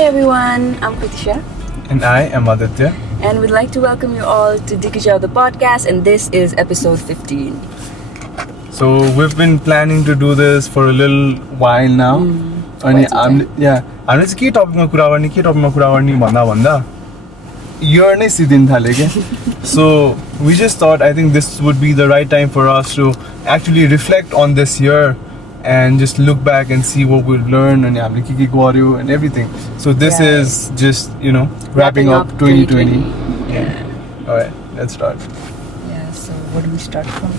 Hi everyone, I'm Kritisha. And I am Aditya. And we'd like to welcome you all to Dikijao the podcast, and this is episode 15. So we've been planning to do this for a little while now. Quite some time. हामीले चाहिँ के टपिकमा कुरा गर्ने भन्दा year नै सिद्धिन थाल्यो के. So we just thought I think this would be the right time for us to actually reflect on this year and just look back and see what we've learned and हामीले के गर्यो and everything. So this is just, wrapping up 2020. Yeah. Alright, let's start. Yeah, so where do we start from?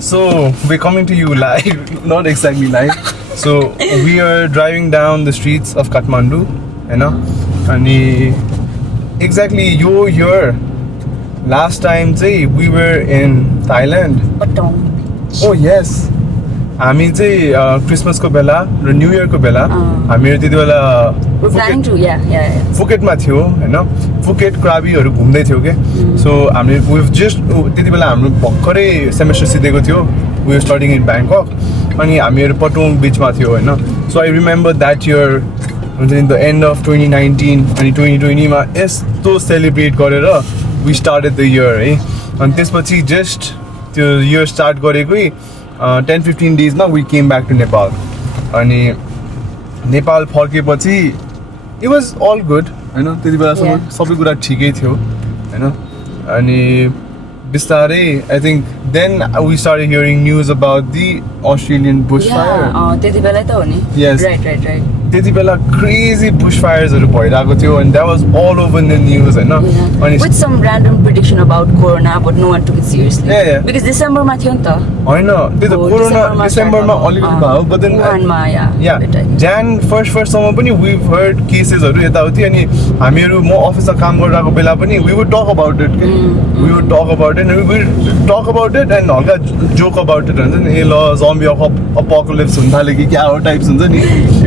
So we're coming to you live, not exactly live. So we are driving down the streets of Kathmandu, and exactly your year. Last time we were in Thailand. Patong Beach. Oh yes. हामी चाहिँ क्रिसमसको बेला र new इयरको बेला हामीहरू त्यति बेला फुकेटमा थियो हैन फुकेट क्राबीहरू घुम्दै थियो के सो हामीले त्यति बेला हाम्रो भर्खरै सेमेस्टर सिधेको थियो वी वर स्टडीing इन ब्याङ्कक अनि हामीहरू पटोङ बिचमा थियो हैन so I remember that year हुन्छ नि द एन्ड अफ 2019 अनि 2020 मा यस्तो सेलिब्रेट गरेर वी स्टार्टेड द इयर है अनि त्यसपछि जस्ट त्यो इयर स्टार्ट गरेकै 10-15 days ma we came back to Nepal अनि नेपाल फर्केपछि it was all good हैन त्यति बेला सबै कुरा ठिकै थियो हैन अनि बिस्तारै I think then we started hearing news about the Australian bushfire त्यति बेला त हो नि yes right त्यति बेला crazy bushfires भइरहेको थियो and that was all over in the news हैन अनि with some random prediction about corona but no one took it seriously yeah. because December मा थियो नि त हैन त्यो त कोरोना डिसेम्बरमा अलिकति भयो but then Jan first सम्म पनि we've heard cases यताउति अनि हामीहरू म अफिसमा काम गरिरहेको बेला पनि we would talk about it we would talk about it and we would talk about it and हल्का joke about it हुन्छ नि ल zombie apocalypse हुन थाल्यो कि क्या हो टाइप्स हुन्छ नि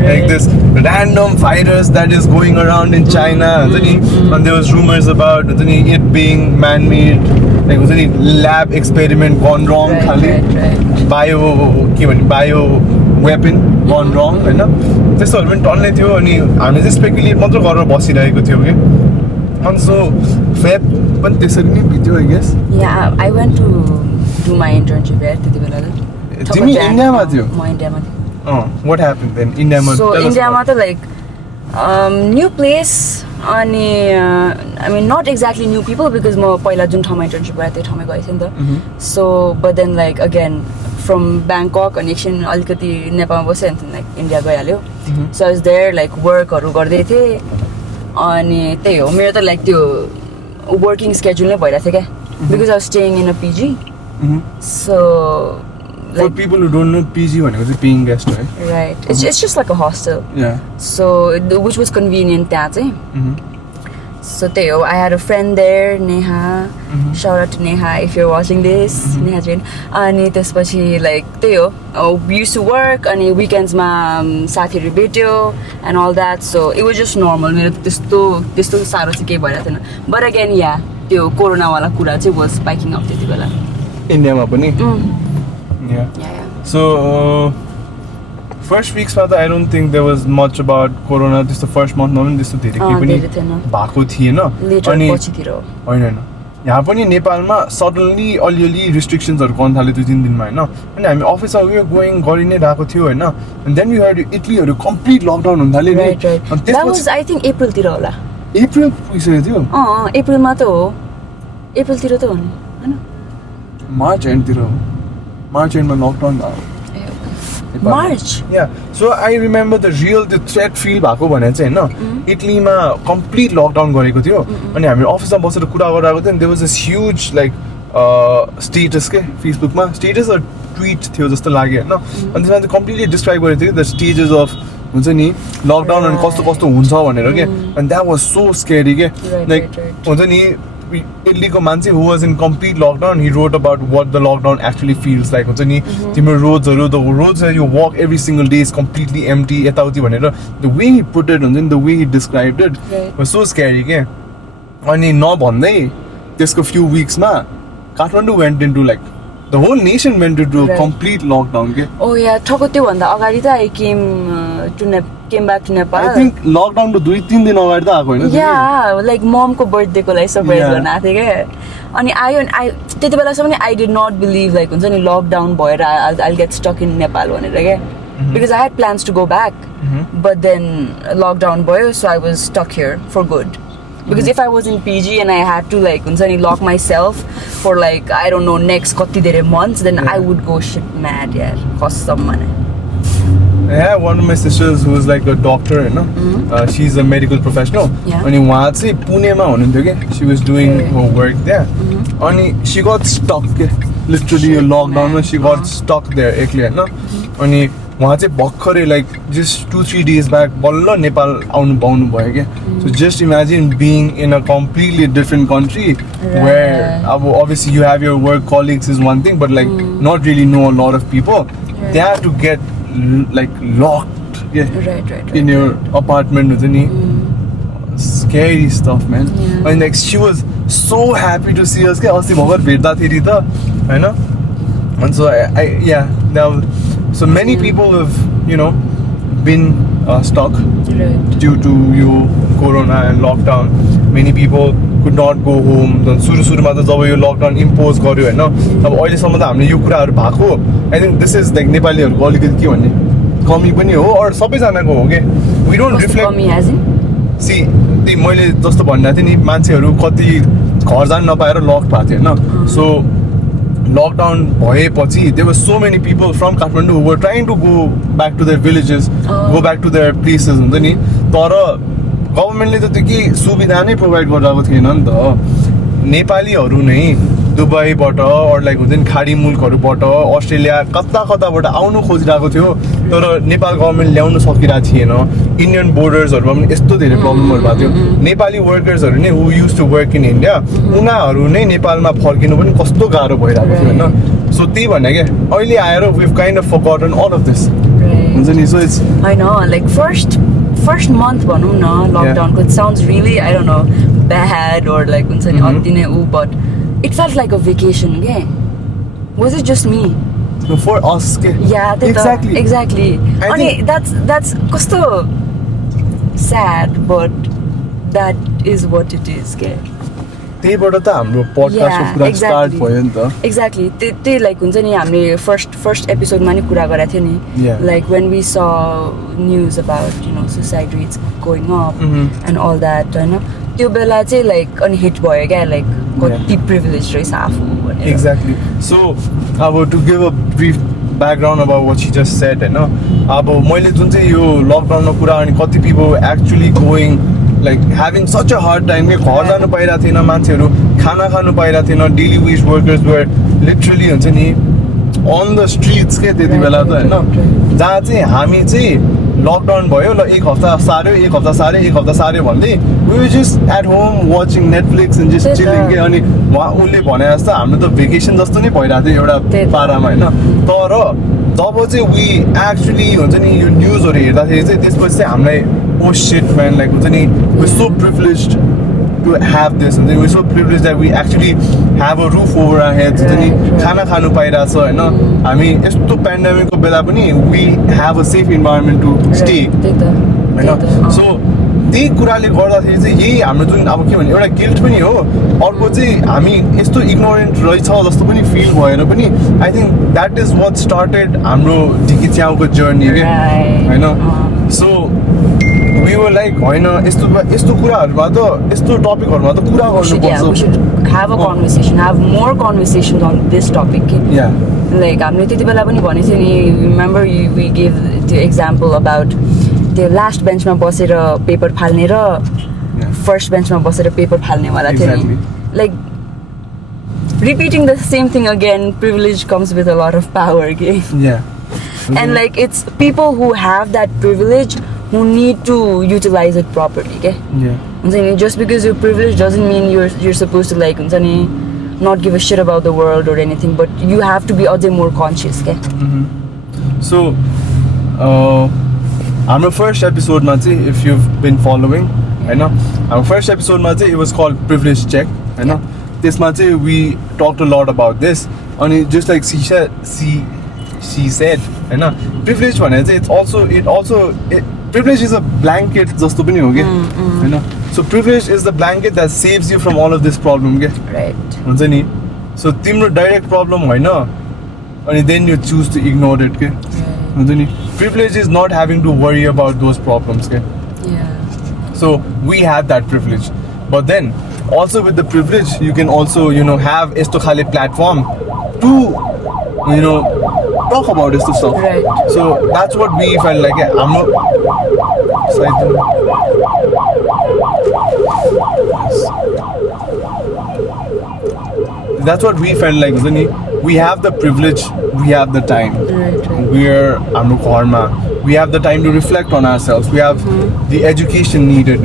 like this random virus that is going around in China and there was rumors about it being man-made like was any lab experiment gone wrong bio weapon gone wrong हैन त्यस्तोहरु पनि टन्नै थियो अनि हामी चाहिँ स्पेकुलेट मात्र गरेर बसिरहेको थियो के अनि सो फेब पनि त्यसरी नै बित्यो I guess I went to do my internship there त्यति बेला तिमी इन्डियामा थियो म इन्डियामा थिएँ what happened then India ma so India ma ta like new place ani I mean not exactly new people because ma पहिला जुन ठाउँमा internship गरे त्यो ठाउँमा गए थिए नि त so but then like again from Bangkok अनि एकछिन अलिकति नेपालमा बसे अनि like India गइहाल्यो so I was there like work हरू गर्दै थिए अनि त्यही हो मेरो त like त्यो working schedule नै भइरहेको थियो के because I was staying in a PG so for people who don't know PG भनेको चाहिँ paying guest right it's just like a hostel so which was convenient त्यहाँ चाहिँ so त्यही हो I had a friend there Neha shout out to Neha if you're watching this Neha Jain अनि त्यसपछि like त्यही हो we used to work अनि weekends मा साथीहरु भेट्यो and all that so it was just normal मेरो त्यस्तो सारो चाहिँ केही भइरहेको थिएन but again त्यो कोरोना वाला कुरा चाहिँ was spiking up त्यति बेला इन्डियामा पनि Yeah. So first weeks I don't think there was much about corona this the first month no this धेरै के पनि भएको थिएन अनि पछितिर हैन यहाँ पनि नेपालमा सडनली अलिअलि रिस्ट्रिक्सन्सहरु गर्न थाल्यो 2-3 दिनमा हैन अनि हामी अफिसमा वे गोइङ गरि नै रहेको थियो हैन and then we heard इटलीहरु कम्प्लिट लकडाउन हुन थाल्यो नि अनि त्यसपछि that was I think April तिर होला April पुगिसक्यो थियो April मा त हो April तिर त हो नि हैन March end तिर हो March end ma lockdown March yeah so I remember the threat feel भएको भने चाहिँ हैन इटलीमा कम्प्लिट लकडाउन गरेको थियो अनि हामी अफिसमा बसेर कुरा गरिरहेको थियौं there was this huge like status के फेसबुकमा स्टेटस or ट्वीट थियो जस्तो लाग्यो हैन अनि त्यसमा चाहिँ कम्प्लिटली डिस्क्राइब गरेको थियो the stages of हुन्छ नि लकडाउन अनि कस्तो कस्तो हुन्छ भनेर के and that was so scary के like हुन्छ नि इटलीको मान्छे who was in complete lockdown he wrote about what the lockdown actually feels like हुन्छ नि तिम्रो रोड्सहरु the roads that you walk every single day is completely empty यताउति भनेर the way he put it हुन्छ नि the way he described it was so scary के अनि नभन्दै त्यसको few weeks मा Kathmandu went into like the whole nation went into a complete lockdown के. Oh yeah, ठक्क त्योभन्दा अगाडि त I came back to Nepal. I think lockdown to 2-3 दिन अगाडि त आएको हैन. Yeah, like mom को birthday को लागि surprise गर्न आएको थिएँ के. अनि I त्यति बेलासम्म I did not believe like हुन्छ नि lockdown भएर I'll get stuck in Nepal भनेर के. Because I had plans to go back, but then lockdown भयो, so I was stuck here for good. Because if I was in PG and I had to like lock myself for like I don't know next कति धेरै months, then I would go shit mad यार. कसम माने. I have one of my sisters who is like a doctor, you know. She's a medical professional. Yeah. अनि वहाँ चाहिँ पुणेमा हुनुहुन्थ्यो के. She was doing her work there. अनि she got stuck के. Literally a lockdown she got stuck there एक्लै हैन. अनि वहाँ चाहिँ भर्खरै like just 2-3 days back बल्ल नेपाल आउनु पाउनु भयो के. So just imagine being in a completely different country where obviously you have your work colleagues is one thing, but like not really know a lot of people. They have to get like locked in your apartment with any scary stuff, man. And like she was so happy to see us. अस्ति भर्खर भेट्दा थिए त हैन. And so so many people have, you know, been stuck due to corona and lockdown. Many people could not go home. सुरुमा त जब यो lockdown impose गर्यो हैन. अब अहिलेसम्म त हामीले यो कुराहरु भएको. I think this is like नेपालीहरुको अलिकति के भन्ने कमी पनि हो और सबैजनाको हो के. We don't reflect कमी as in see त्यही मैले जस्तो भन्दा थिएँ नि मान्छेहरु कति घर जान नपाएर लक भएको थियो हैन. So lockdown भएपछि there were so many people from Kathmandu who were trying to go back to their villages, go back to their places हुन्छ नि. तर गभर्नमेन्टले त त्यो के सुविधा नै प्रोभाइड गरिरहेको थिएन नि त. नेपालीहरु नै दुबईबाट और लाइक हुन्छ नि खाडी मुलकहरुबाट अस्ट्रेलिया कताबाट आउनु खोजिरहेको थियो तर नेपाल गभर्नमेन्ट ल्याउन सकिरहेको थिएन. इन्डियन बोर्डर्सहरुमा पनि यस्तो धेरै प्रब्लमहरु भएको थियो. नेपाली वर्कर्सहरु नै who used to work in India उनीहरु नै नेपालमा फर्किनु पनि कस्तो गाह्रो भइरहेको थियो हैन. सो त्यही भने के अहिले आएर we've kind of forgotten all of this. हुन्छ नि. So it's I know like first month भनौं न lockdown को it sounds really I don't know bad or like हुन्छ नि अति नै but it felt like a vacation के. Was it just me? For us के. Yeah, exactly. अनि that's कस्तो sad but that is what it is के. त्यहीबाट त हाम्रो पडकास्टको कुरा स्टार्ट भयो नि त. Exactly. त्यही लाइक हुन्छ नि हामीले फर्स्ट एपिसोडमा नि कुरा गरेको थियो नि. Like when we saw news about you know suicide rates going up and all that हैन. त्यो बेला चाहिँ लाइक अनि हिट भयो क्या लाइक कति प्रिभिलेज रहेछ आफू भनेर. Exactly. So अब to give a brief background about what she just said हैन. अब मैले जुन चाहिँ यो लकडाउनको कुरा अनि कति people actually going like having such a hard time के घर जानु पाइरहेको थिएन मान्छेहरु खाना खानु पाइरहेको थिएन. Daily wage workers were literally हुन्छ नि on the streets के त्यति बेला त हैन. जहाँ चाहिँ हामी चाहिँ लकडाउन भयो ल एक हप्ता सार्यो भन्दै we were just at home watching Netflix and just chilling के. अनि उनले भने जस्तो हाम्रो त भेकेसन जस्तो नै भइरहेको थियो एउटा पारामा हैन. तर जब चाहिँ we actually हुन्छ नि यो न्यूजहरु हेर्दाखेरि चाहिँ त्यसपछि चाहिँ हामीलाई oh shit man like हुन्छ नि we're so privileged to have this and we're so privileged that we actually have a roof over our heads हुन्छ नि खाना खानु पाइरहेछ हैन. हामी यस्तो पेन्डेमिकको बेला पनि we have a safe environment to stay हैन. So त्यही कुराले गर्दाखेरि चाहिँ यही हाम्रो जुन अब के भन्ने एउटा गिल्ट पनि हो. अर्को चाहिँ हामी यस्तो इग्नोरेन्ट रहेछ जस्तो पनि फिल भएर पनि I think that is what started हाम्रो ढिकीच्याउको जर्नी के हैन. सो we were like हैन यस्तो कुराहरुमा त यस्तो टपिकहरुमा त कुरा गर्नुपर्छ. We should have a conversation, have more conversations on this topic. Yeah. Like हामीले त्यति बेला पनि भनेको थियो नि. Remember we gave the example about the last benchमा बसेर पेपर फाल्ने र फर्स्ट बेन्चमा बसेर पेपर फाल्ने वाला थियो नि. Like repeating the same thing again, privilege comes with a lot of power. Okay? Yeah. And like it's people who have that privilege who need to utilize it properly. Okay? Yeah. Just because you're privileged doesn't mean you're supposed to like not give a shit about the world or anything, but you have to be more conscious. Okay? So our first episode if you've been following, our first episode it was called Privilege Check. त्यसमा चाहिँ we talked a lot about this. अनि just like she said, हैन, privilege भने चाहिँ privilege is a blanket जस्तो पनि हो के, हैन. So privilege is the blanket that saves you from all of this problem के. Right. हुन्छ नि. So तिम्रो direct problem होइन, अनि then you choose to ignore it के. हुन्छ नि. Privilege is not having to worry about those problems के. Yeah. So we had that privilege, but then also with the privilege you can also have esto khale platform to talk about this stuff. Right. So that's what we felt like. I'm not. That's what we felt like. We have the privilege, we have the time. Right. We're Karma. We have the time to reflect on ourselves. We have the education needed.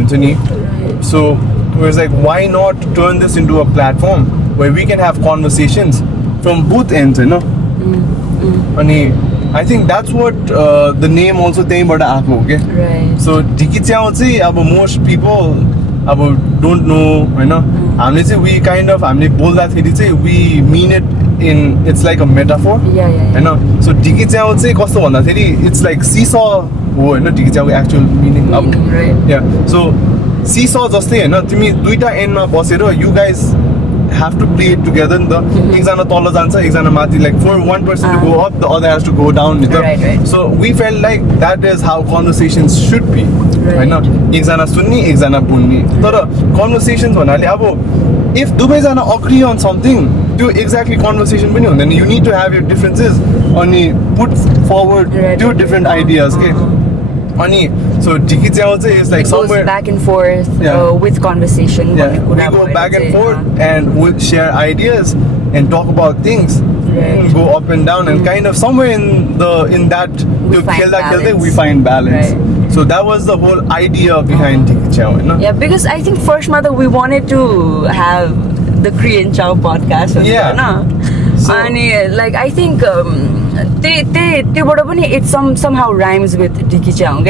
So it was like, why not turn this into a platform where we can have conversations from both ends, And I think that's what the name also thing about Aako, okay? Right. So Dikichao चाहिँ most people don't know, हामीले चाहिँ we kind of हामीले बोल्दाखेरि चाहिँ we mean it in, it's like a metaphor. Yeah. So Dikichao चाहिँ कस्तो भन्दाखेरि it's like seesaw हो, Dikichao actual meaning. Right. Yeah. So seesaw जस्तै हैन, तिमी दुईटा एन्डमा बसेर you guys have to play it together नि त. एकजना तल जान्छ, एकजना माथि, like for one person to go up, the other has to go down नि त. Right. So we felt like that is how conversations should be. हैन, एकजना सुन्ने, एकजना बोल्ने. तर conversations भन्नाले अब if दुवैजना agree on something, त्यो exactly conversation पनि हुँदैन. You need to have your differences अनि put forward two different ideas के. Ani, so Dikichao is like somewhere goes back and forth with conversation. Yeah, we go back and forth and we'll share ideas and talk about things. Right. Go up and down and kind of somewhere in that we find balance. We find balance. Right. So that was the whole idea behind Dikichao. Yeah, because I think first mother we wanted to have the Korean Chow podcast. And like I think it somehow rhymes with Dikichao.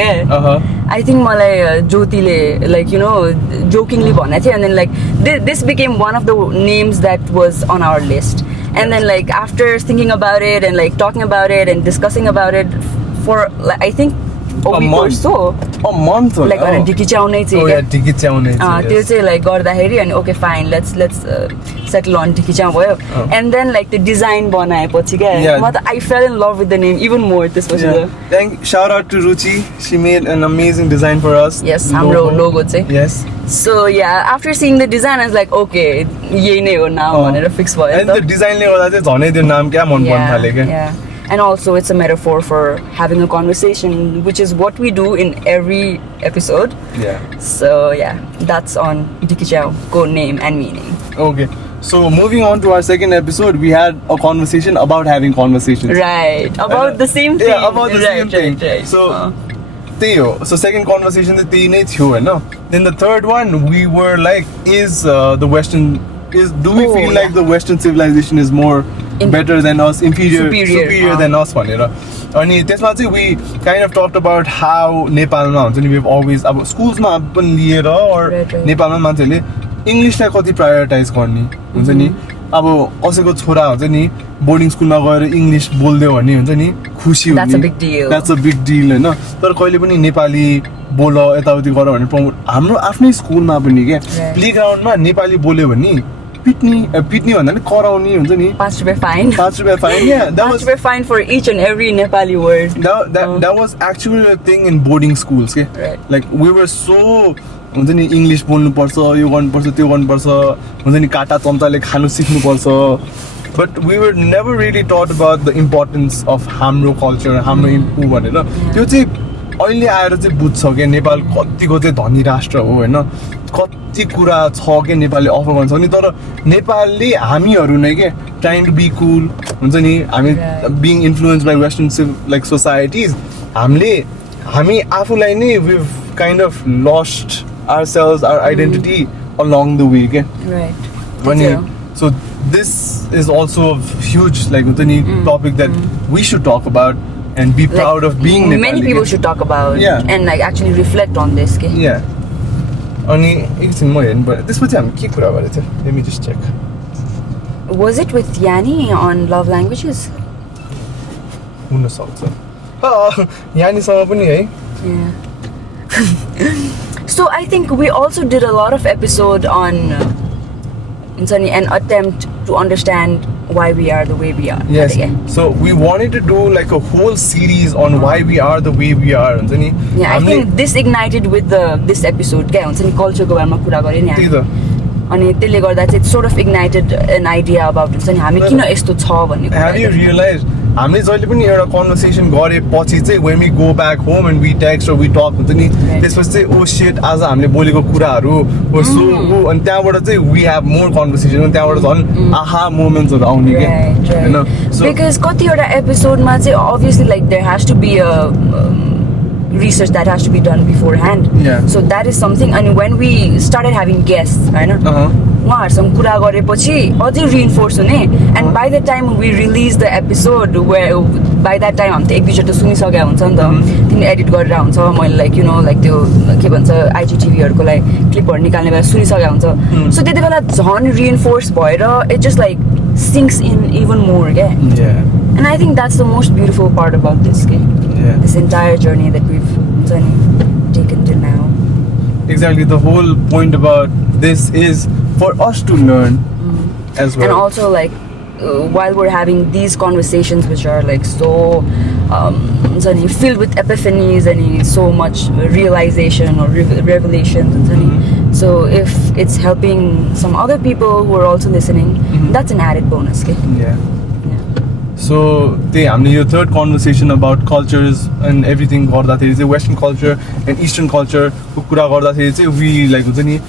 I think malai Jyotile like jokingly bhaneko थियो, and then like this became one of the names that was on our list. And then like after thinking about it and like talking about it and discussing about it for like I think a week or so. A month. Like Dikichao नै चाहिँ. Oh yeah, Dikichao नै. त्यो चाहिँ like गर्दाखेरि अनि okay fine, let's settle on Dikichao भयो. And then like the design बनाएपछि के I fell in love with the name even more त्यसपछि. Shout out to Ruchi. She made an amazing design for us. Yes, हाम्रो logo चाहिँ. Yes. So yeah, after seeing the design I was like okay, यही नै हो नाम भनेर fix भयो. And the design ले गर्दा चाहिँ झनै त्यो नाम क्या मन पर्न थाल्यो के. Yeah. And also it's a metaphor for having a conversation, which is what we do in every episode. Yeah. So yeah, that's on Dikichao, go name and meaning. Okay. So moving on to our second episode, we had a conversation about having conversations. Right. About the same thing. Yeah, about the same thing. Right. So so second conversation the three थियो हैन. Then the third one we were like, do we feel like the Western civilization is more better than us, superior than us भनेर. अनि त्यसमा चाहिँ we kind of talked about how नेपालमा हुन्छ नि, we've always अब स्कुल्समा पनि लिएर or नेपालमा मान्छेले इङ्ग्लिसलाई कति प्रायोरिटाइज गर्ने हुन्छ नि. अब कसैको छोरा हुन्छ नि बोर्डिङ स्कुलमा गएर इङ्ग्लिस बोल्दियो भने हुन्छ नि खुसी हुने. That's a big deal हैन. तर कहिले पनि नेपाली बोल यताउति गर भने प्रमोट. हाम्रो आफ्नै स्कुलमा पनि के प्लेग्राउन्डमा नेपाली बोल्यो भने पिट्नी भन्दा नि कराउने हुन्छ नि. 5 रुपैयाँ फाइन. 5 रुपैयाँ फाइन. Yeah, that was 5 रुपैयाँ fine for each and every Nepali word. That was actually a thing in boarding schools के. Like we were so हुन्छ नि इङ्ग्लिस बोल्नु पर्छ, यो गर्नु पर्छ, त्यो गर्नु पर्छ, हुन्छ नि काटा चम्चाले खानु सिक्नु पर्छ. But we were never really taught about the importance of हाम्रो culture, हाम्रो भनेर. त्यो चाहिँ अहिले आएर चाहिँ बुझ्छ के नेपाल कतिको चाहिँ धनी राष्ट्र हो हैन. कति कुरा छ के नेपालले अफर गर्छ नि. तर नेपालले हामीहरू नै के trying to be cool हुन्छ नि, हामी being influenced by Western like societies, हामी आफूलाई नै we've kind of lost ourselves, our identity along the way के. Right. So this is also a huge like topic that we should talk about and be proud of being Nepali. Many people should talk about and like actually reflect on this के. Yeah. अनि एकछिन म हेर्नु पर्यो त्यसपछि हामी के कुरा गरेको थियो. Let me just check. Was it with Yanni on Love Languages? हुन सक्छ यानीसँग पनि है Yeah. So I think we also did a lot of episode on an attempt to understand why we are the way we are. Yes. So we wanted to do like a whole series on why we are the way we are. Yeah, I think this ignited with this episode. Culture ko barama kura gare ni हामी. अनि त्यसले गर्दा चाहिँ sort of ignited an idea about हुन्छ नि हामी किन यस्तो छ भन्ने कुरा. Have you realized हामीले जहिले पनि एउटा कन्भर्सेसन गरेपछि चाहिँ when we go back home and we text or we talk हुन्छ नि त्यसपछि चाहिँ oh shit आज हामीले बोलेको कुराहरू हो सो अनि त्यहाँबाट चाहिँ we have more conversation अनि त्यहाँबाट झन् aha moments हरू आउने के हैन. Because कतिवटा एपिसोडमा चाहिँ obviously like there has to be a research that has to be done beforehand. Yeah. So that is something. And when we started having guests, I know, उहाँहरूसँग कुरा गरेपछि अझै reinforce हुने. And by the time we release the episode, where by that time हामी त एक दुईचोटि सुनिसकेका हुन्छ नि त. तिमीले एडिट गरेर हुन्छ मैले like you know like त्यो के भन्छ IGTV हरुको लागि क्लिपहरु निकाल्ने बेला सुनिसकेका हुन्छ. So त्यति बेला झन् reinforce भएर it just like sinks in even more. Yeah. And I think that's the most beautiful part about this game. Yeah. This entire journey that we've taken to now. Exactly. The whole point about this is for us to learn as well. And also like while we're having these conversations which are like so filled with epiphanies and so much realization or revelations. So if it's helping some other people who are also listening, that's an added bonus. Okay? Yeah. So your third conversation about cultures and everything गर्दाखेरि चाहिँ Western culture and Eastern culture को कुरा गर्दाखेरि चाहिँ we like हुन्छ नि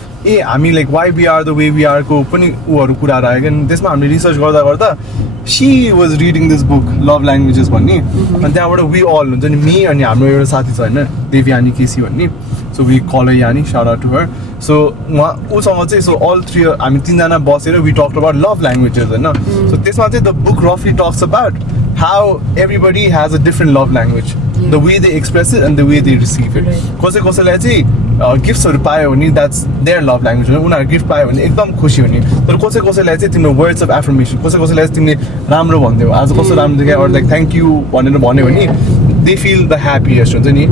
हामी like why we are the way we are को पनि उहरू कुराहरू आयो क्या. त्यसमा हामीले रिसर्च गर्दा गर्दा she was reading this book Love Languages भन्ने अनि त्यहाँबाट we all हुन्छ नि me अनि हाम्रो एउटा साथी छ हैन देवयानी केसी भन्ने. So we call her Yani, shout out to her. So उसँग चाहिँ so all three हामी तीनजना बसेर we talked about love languages हैन. So त्यसमा चाहिँ the book roughly talks about how everybody has a different love language. The way they express it and the way they receive it. कसैलाई चाहिँ गिफ्ट्सहरु पायो भने that's their love language. उनीहरु gift पायो भने एकदम खुसी हुने. तर कसैलाई चाहिँ तिम्रो words of affirmation, कसैलाई चाहिँ तिमीले राम्रो भन्दियौ आज कस्तो राम्रो देख्यो or like thank you भनेर भन्यो भने they feel the happiest हुन्छ नि.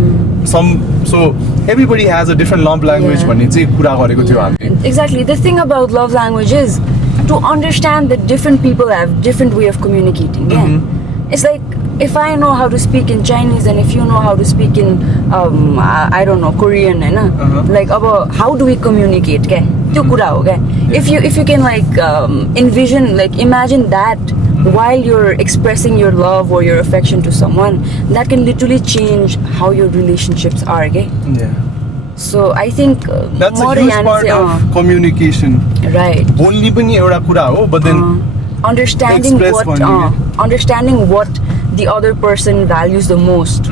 So everybody has a different love language भन्ने चाहिँ कुरा गरेको थियो हामी. Exactly. The thing about love language is to understand that different people have different way of communicating. It's like if I know how to speak in Chinese and if you know how to speak in I don't know Korean like about how do we communicate ke त्यो कुरा हो के. If you can like envision like imagine that while you're expressing your love or your affection to someone, that can literally change how your relationships are. Okay? Yeah. So I think that's a huge part of communication. Right. Only पनि एउटा कुरा हो, but then understanding what the other person values the most,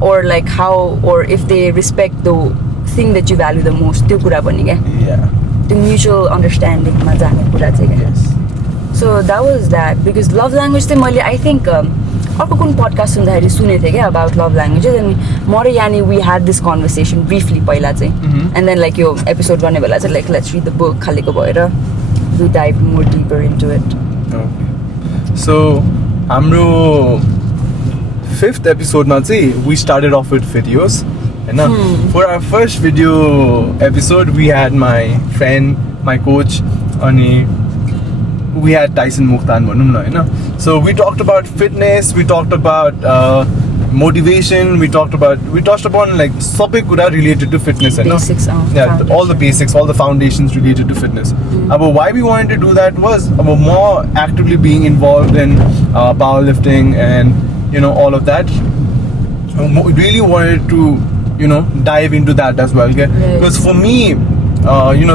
or like how or if they respect the thing that you value the most. त्यो कुरा पनि के. Yeah. The mutual understanding मा जाने कुरा चाहिँ के. Yes. So that was that because love language चाहिँ मैले I think अर्को कुन podcast सुन्दाखेरि सुनेको थिएँ क्या about love languages and म र यानी we had this conversation briefly पहिला चाहिँ and then like यो episode गर्ने बेला चाहिँ like let's read the book खालेको भएर we dive more deeper into it. Okay. So हाम्रो 5th episode मा चाहिँ we started off with videos हैन. For our first video episode we had my friend, my coach अनि we had Tyson Mukhtan भनौँ न हैन. So we talked about fitness, we talked about motivation, we touched upon like सबै कुरा related to fitness हैन. Basics, yeah, all the basics, all the foundations related to fitness. But why we wanted to do that was more actively being involved in powerlifting and you know all of that. We really wanted to dive into that as well, okay? Right. Because for me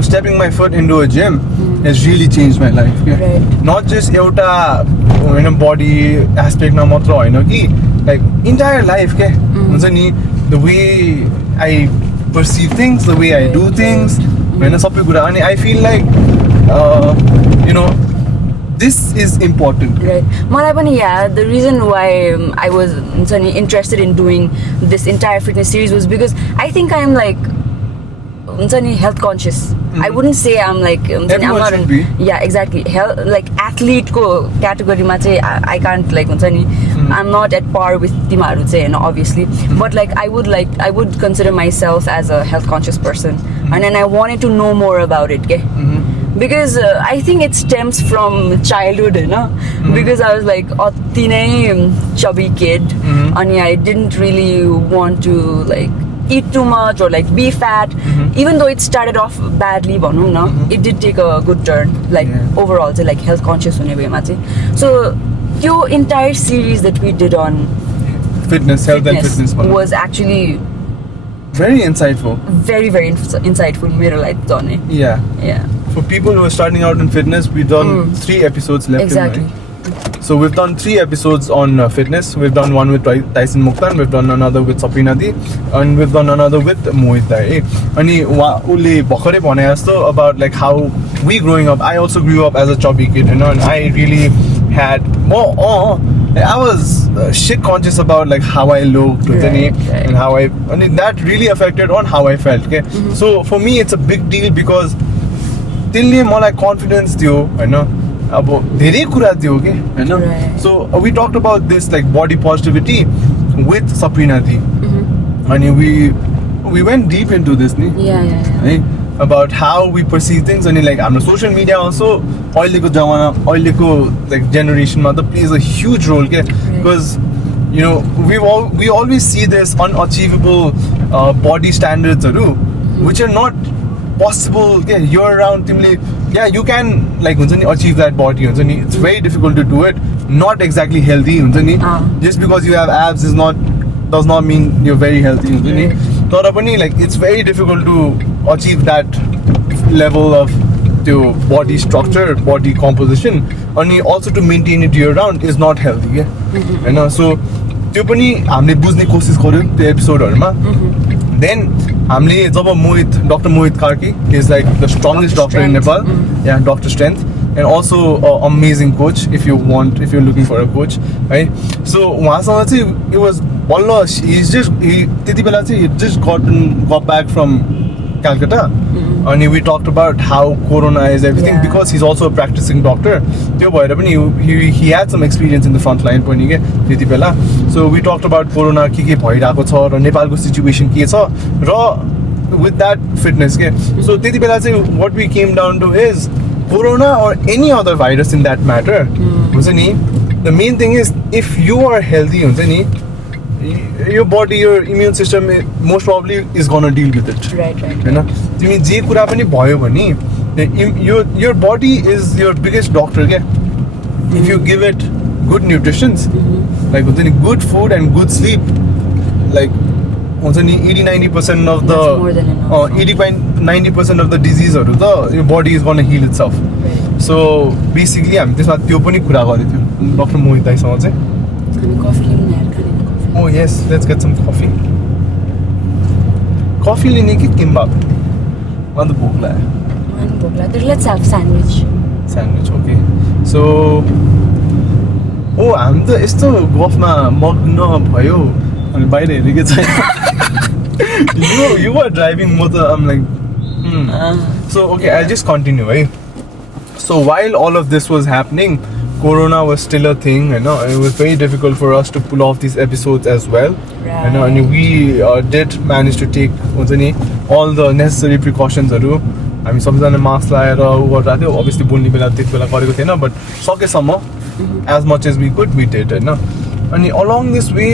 stepping my foot into a gym has really changed my life. Okay? Right. Not just एउटा body aspect na matra हैन कि like entire life के हुन्छ नि the way I perceive things, the way I do things हैन सबै कुरा अनि I feel like this is important. Right. मलाई पनि the reason why I was interested in doing this entire fitness series was because I think I'm like हुन्छ नि health conscious. I wouldn't say I'm like हुन्छ नि, I'm Everyone not should be. yeah, exactly. Like athlete को category मा चाहिँ I can't like हुन्छ नि, I'm not at par with तिमीहरू चाहिँ हैन obviously, but like I would consider myself as a health conscious person, and then I wanted to know more about it, okay? Because I think it stems from childhood, you know, because I was like a chubby kid, and I didn't really want to like eat too much or like be fat, even though it started off badly, it did take a good turn, like overall, so like health conscious hune bhayma chahi. So your entire series that we did on Fitness, health and fitness was actually very insightful. very insightful. मेरो life done. Yeah. For people who are starting out in fitness, we've done 3 episodes left. Exactly. So we've done 3 episodes on fitness. We've done one with Tyson Muktan, we've done another with Sabrina Di, and we've done another with Mohit Dai. Ani ule bhakhare bhane jasto about like how we growing up. I also grew up as a chubby kid, you know, and I really had I was shit conscious about like how I looked, Right. and how that really affected on how I felt. Okay, so for me it's a big deal because त्यसले मलाई confidence दियो हैन, अब धेरै कुरा दियो के हैन. So we talked about this like body positivity with Sabrina Di, and we went deep into this ni, Yeah. about how we perceive things, and like हाम्रो social media also अहिलेको जमाना अहिलेको like generation मा त plays a huge role के, because you know we always see this unachievable body standards which are not possible. Okay, you're around timely, yeah, you can like achieve that body. It's very difficult to do it. Not exactly healthy. Just because you have abs does not mean you're very healthy. Like it's very difficult to achieve that level of your body structure, body composition, and also to maintain it year round is not healthy. Yeah? So त्यो पनि हामीले बुझ्ने कोसिस गर्यौं त्यो एपिसोडहरुमा. Then हामीले जब Dr. Mohit Karki is like the strongest doctor in Nepal, yeah, Dr. Strength, and also an amazing coach if you're looking for a coach, right? So उहाँसँग चाहिँ it was he त्यति बेला चाहिँ he just got back from Calcutta, and we talked about how corona is everything, because he's also a practicing doctor. त्यो भएर पनि he had some experience in the front line पनि के त्यति बेला. So we talked about corona के भइराको छ र नेपालको सिचुएसन के छ र with that fitness के. So त्यति बेला चाहिँ what we came down to is corona or any other virus in that matter, हुन्छ नि, the main thing is if you are healthy हुन्छ नि, your body, your immune system most probably is gonna deal with it. Right. हैन, तिमी जे कुरा पनि भयो भने your body is your biggest doctor के. If you give it good nutrition, like हुन्छ नि, good food and good sleep, like हुन्छ नि 80-90% of the 80-90% of the diseaseहरु त your body is gonna heal itself. Right. So basically हामी त्यसमा त्यो पनि कुरा गर्दै थियौं डाक्टर मोहित दाइसँग चाहिँ. हामी कफी लिन यार, खाने coffee. Oh yes, let's get some coffee. Coffee लिने कि किम्बाब? मलाई त भोक लाग्यो. Let's have sandwich. Sandwich, okay. So हामी त यस्तो गफमा मग्न भयो अनि बाहिर हेरेकै छैन. You were driving, म त I'm like So okay, I'll just continue, right? So while all of this was happening, corona was still a thing, you know. It was very difficult for us to pull off these episodes as well. Right. You know, and we did manage to take all the necessary precautions. हामी सबैजना mask लगाएर गरिरहेको थियो. Obviously बोल्ने बेला त्यति बेला गरेको थिएन, but सकेसम्म as much as we could we did, हैन. अनि along this way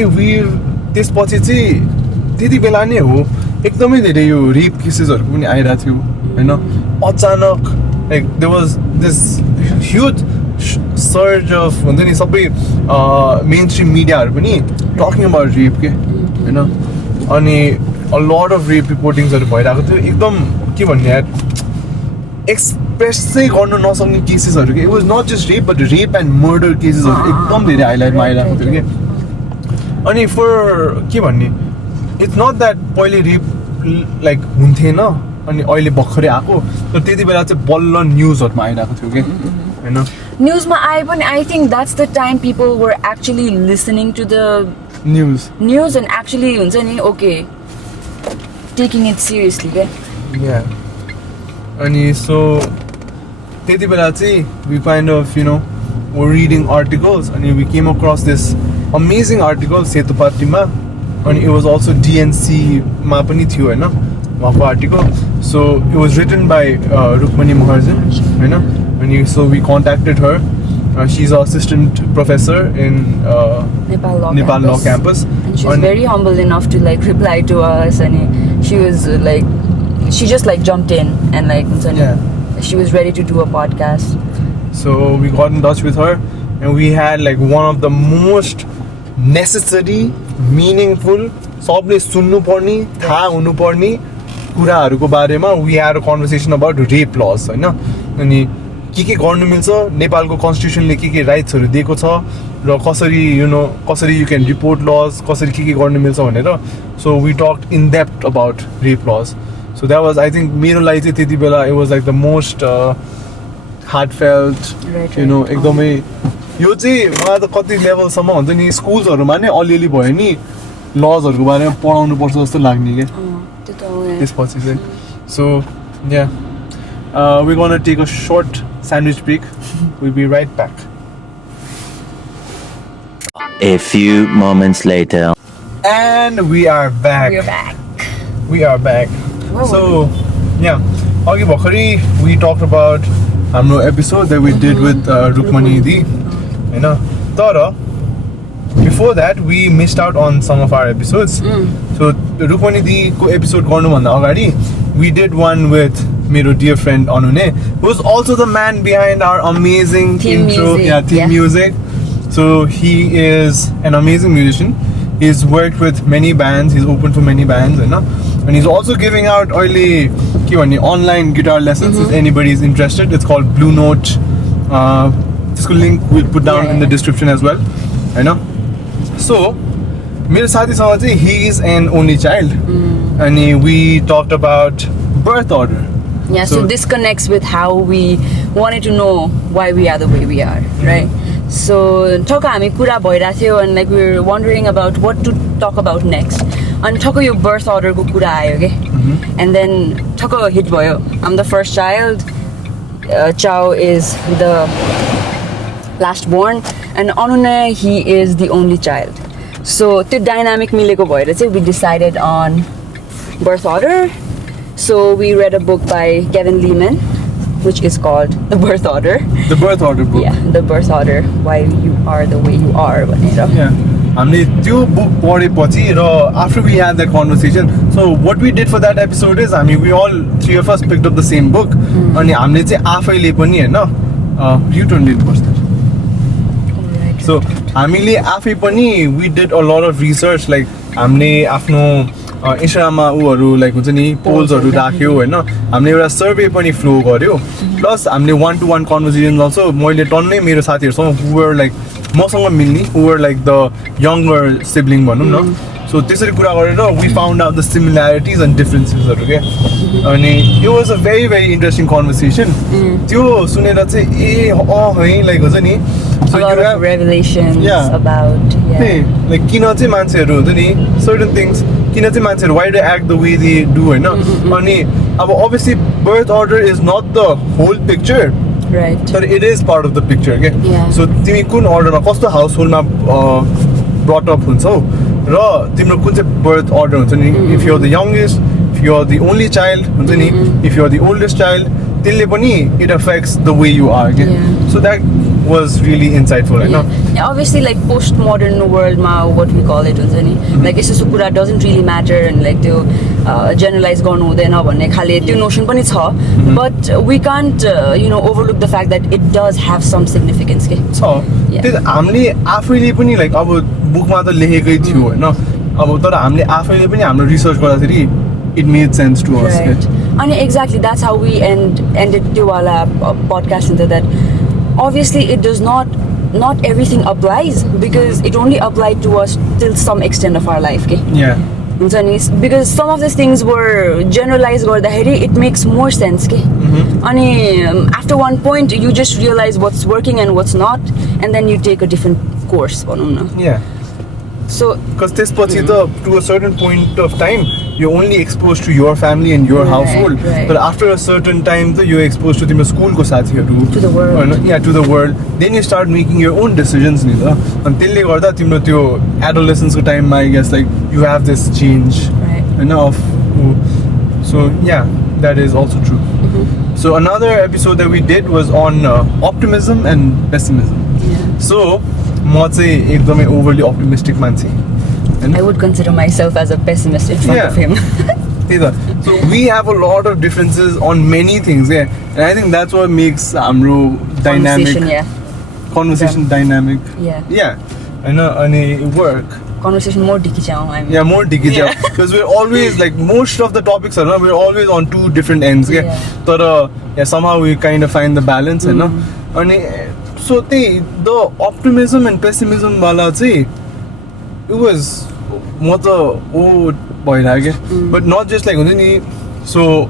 त्यसपछि चाहिँ त्यति बेला नै हो एकदमै धेरै यो रेप केसेसहरु पनि आइरहेको थियो, हैन. अचानक like there was this huge surge of हुन्छ नि सबै mainstream mediaहरु पनि talking about rape के, हैन. अनि a lot of rape reportingsहरु भइरहेको थियो. एकदम के भन्ने यार, एक्सप्रेस चाहिँ गर्न नसक्ने केसेसहरु के. It was not just rape but rape and murder केसेसहरु एकदम धेरै हाइलाइटमा आइरहेको थियो के. अनि for के भन्ने, it's not that पहिले रेप like हुन्थेन अनि अहिले भर्खरै आएको, तर त्यति बेला चाहिँ बल्ल न्यूजहरुमा आइरहेको थियो के, हैन. न्यूजमा आए पनि I think that's the time people were actually listening to the news and actually हुन्छ नि okay taking it seriously के. Yeah. अनि so त्यति बेला चाहिँ we kind of were reading articles and we came across this amazing article सेतुपाटीमा and it was also DNC मा पनि थियो हैन उहाँको article. So it was written by Rukmani Maharjan हैन and so we contacted her. She's an assistant professor in Nepal Law Campus. And she was very humble enough to like reply to us, and she was she just jumped in and she was ready to do a podcast. So we got in touch with her and we had one of the most necessary, meaningful, सबले सुन्नु पर्ने, थाहा हुनु पर्ने कुराहरुको बारेमा we had a conversation about rape laws हैन अनि के गर्नु मिल्छ नेपालको कन्स्टिट्युसनले के राइट्सहरु दिएको छ र कसरी कसरी you can report laws कसरी के गर्नु मिल्छ भनेर. So we talked in depth about rape laws. So that was, I think, मेरो लागि चाहिँ त्यति बेला it was the most heartfelt, एकदमै यो चाहिँ मलाई त कति लेभलसम्म हुन्छ नि स्कुल्सहरुमा नै अलिअलि भयो नि लजहरुको बारेमा पढाउनु पर्छ जस्तो लाग्ने के त्यसपछि चाहिँ. So yeah, we're gonna take a short sandwich break. We'll be right back. A few moments later. And we are back. We are back. So yeah, agi bhakari we talked about हाम्रो episode that we did with Rukmani Di, Tara. Before that, we missed out on some of our episodes. So Rukmani Di ko episode garnu bhanda agadi we did one with मेरो dear friend Anune, who's also the man behind our amazing theme intro, music. Music. So he is an amazing musician. He's worked with many bands. He's opened for many bands, and he's also giving out early online guitar lessons. If anybody is interested, it's called Blue Note. This link we'll put down in the description as well. So, मेरो साथीसँग चाहिँ he is an only child, and we talked about birth order. Yeah, so this connects with how we wanted to know why we are the way we are, right? So ठक्क हामी कुरा भइरहेको थियो and we were wondering about what to talk about next. अनि ठक्क यो birth order को कुरा आयो के. And then ठक्क hit भयो. I'm the first child. Chao is the last born and Anune he is the only child. So त्यो dynamic मिलेको भएर चाहिँ we decided on birth order. So we read a book by Kevin Leman, which is called The Birth Order. The Birth Order book. Yeah, The Birth Order. Why you are the way you are. Yeah. हामीले त्यो book पढेपछि र after we had that conversation, so what we did for that episode is, we all three of us picked up the same book. अनि हामीले चाहिँ आफैले पनि you turn लिनुपर्छ. So हामीले आफै पनि we did a lot of research, हामीले आफ्नो इन्स्टाग्राममा उहरू हुन्छ नि पोल्सहरु राख्यो हैन हामीले एउटा सर्वे पनि फ्लो गर्यो प्लस हामीले 1-to-1 कन्भर्सेसन अल्सो मैले टन्नै मेरो साथीहरुसँग who were मसँग मिल्ने who were the younger sibling भनौं न सो त्यसरी कुरा गरेर we found out the similarities and differences हरु के अनि it was a very very interesting conversation त्यो सुनेर चाहिँ ए है हुन्छ नि so a lot of revelations about किन चाहिँ मान्छेहरु हुन्छ नि certain things किन चाहिँ मान्छेहरु why they act the way they do हैन अनि अब obviously birth order is not the whole picture, right, but it is part of the picture, okay? So तिमी कुन अर्डरमा कस्तो हाउसहोल्डमा brought up हुन्छौ र तिम्रो कुन चाहिँ birth order हुन्छ नि if you're the youngest, if you're the only child हुन्छ नि if you're the oldest child त्यसले पनि it affects the way you are, okay? So that was really insightful, right? Yeah, obviously post-modern world ma what we call it हुन्छ नि यस्तो कुरा doesn't really matter and त्यो generalize गर्नु हुँदैन भन्ने खाले त्यो notion पनि छ but we can't overlook the fact that it does have some significance के छ हामीले आफैले पनि अब बुकमा त लेखेकै थियो हैन अब तर हामीले आफैले पनि हाम्रो रिसर्च गर्दाखेरि it made sense to us, right? And exactly that's how we ended त्यो वाला podcast into that obviously it does not everything applies because it only applied to us till some extent of our life, okay? Because some of these things were generalized गर्दाखेरि it makes more sense, okay? अनि after one point you just realize what's working and what's not and then you take a different course भनौं न. So because त्यसपछि त to a certain point of time you're only exposed to your family and your household, but after a certain time you're exposed to the school ko साथीहरु, to the world. Yeah, to the world. Then you start making your own decisions ni da, and त्यसले गर्दा तिम्रो त्यो adolescence ko time ma I guess like you have this change, of so yeah, that is also true. So another episode that we did was on optimism and pessimism. So म चाहिँ एकदमै overly optimistic मान्छे. I would consider myself as a pessimist in front of him. So we have a lot of differences on many things, and I think that's what makes हाम्रो dynamic conversation dynamic. I know, and work. Conversation more dikichao. More dikichao. Because we're always like most of the topics are we're always on two different ends. But somehow we kind of find the balance, and so the optimism and pessimism wala चाहिँ it was म त भइरहेको but not just like हुन्छ नि. So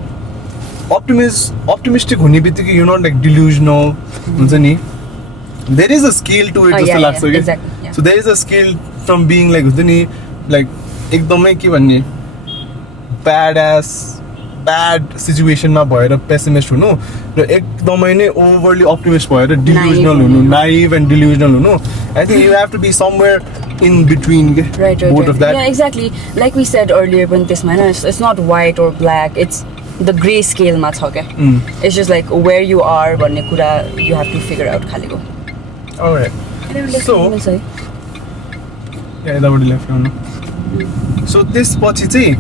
optimistic हुने बित्तिकै you're not like delusional हुन्छ नि. There is a scale to it जस्तो लाग्छ के. So there is a scale from being like हुन्छ नि like एकदमै के भन्ने bad situation मा भएर pessimist हुनु र एकदमै नै overly optimist भएर delusional हुनु, naive and delusional हुनु. I think you have to be somewhere in between, both of that. Yeah, exactly. Like we said earlier, when this man, it's not white or black. It's the gray scale ma cha kya. It's just like where you are, भन्ने कुरा you have to figure out खाली go. All right. So yeah, that would left no. So this पछि चाहिँ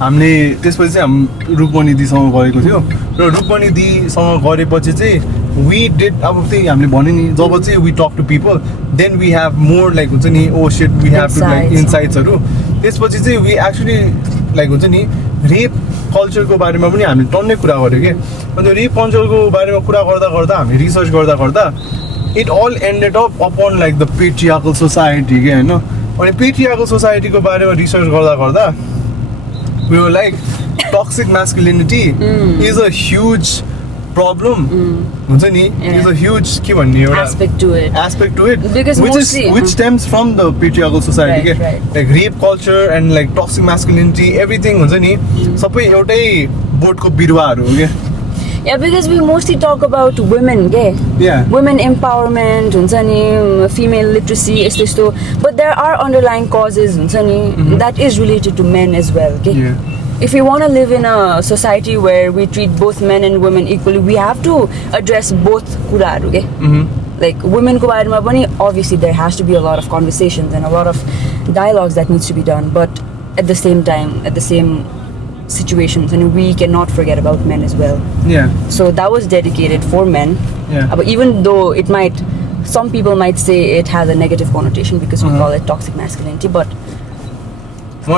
हामीले त्यसपछि चाहिँ हामी रुकमणि दिसँग गरेको थियो र रुकमणि दिसँग गरेपछि चाहिँ we did अब त्यही हामीले भन्यो नि जब चाहिँ we talk to people then we have more like हुन्छ नि oh shit we have to like insights-हरु. त्यसपछि चाहिँ we actually like हुन्छ नि रेप कल्चरको बारेमा पनि हामीले टन्नै कुरा गर्यो के. अनि रेप कल्चरको बारेमा कुरा गर्दा गर्दा हामी रिसर्च गर्दा गर्दा it all ended up upon like the patriarchal society के हैन. अनि patriarchal society को बारेमा रिसर्च गर्दा गर्दा we were like toxic masculinity is a huge problem. हुन्छ नि is a huge के भन्ने एउटा aspect to it because which stems from the patriarchal society के. Like rape culture and like toxic masculinity everything हुन्छ नि सबै एउटै बोटको बिरुवाहरु हो के. Yeah, because we mostly talk about women, women empowerment, हुन्छ नि female literacy, यस्तो. But there are underlying causes, हुन्छ नि that is related to men as well. If we want to live in a society where we treat both men and women equally, we have to address both कुराहरु के. Like women को बारेमा पनि obviously there has to be a lot of conversations and a lot of dialogues that needs to be done. But at the same time, at the same situations, and we cannot forget about men as well. So that was dedicated for men. But even though some people might say it has a negative connotation because we call it toxic masculinity, but